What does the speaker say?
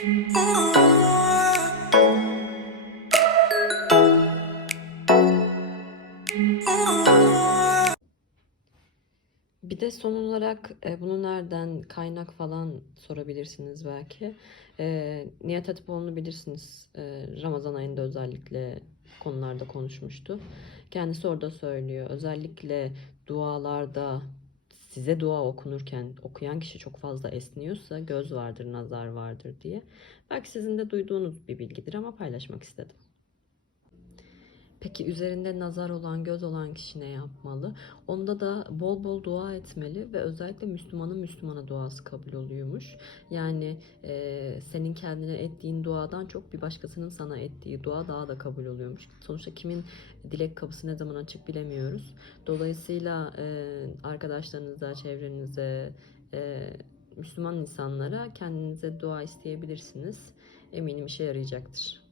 Bir de son olarak e, bunu nereden kaynak falan sorabilirsiniz belki. E, Nihat Hatipoğlu'nu bilirsiniz. E, Ramazan ayında özellikle konularda konuşmuştu. Kendisi orada söylüyor. Özellikle dualarda size dua okunurken okuyan kişi çok fazla esniyorsa göz vardır, nazar vardır diye. Belki sizin de duyduğunuz bir bilgidir ama paylaşmak istedim. Peki üzerinde nazar olan, göz olan kişi ne yapmalı? Onda da bol bol dua etmeli ve özellikle Müslümanın Müslümana duası kabul oluyormuş. Yani e, senin kendine ettiğin duadan çok bir başkasının sana ettiği dua daha da kabul oluyormuş. Sonuçta kimin dilek kapısı ne zaman açık bilemiyoruz. Dolayısıyla e, arkadaşlarınıza, çevrenize, e, Müslüman insanlara kendinize dua isteyebilirsiniz. Eminim işe yarayacaktır.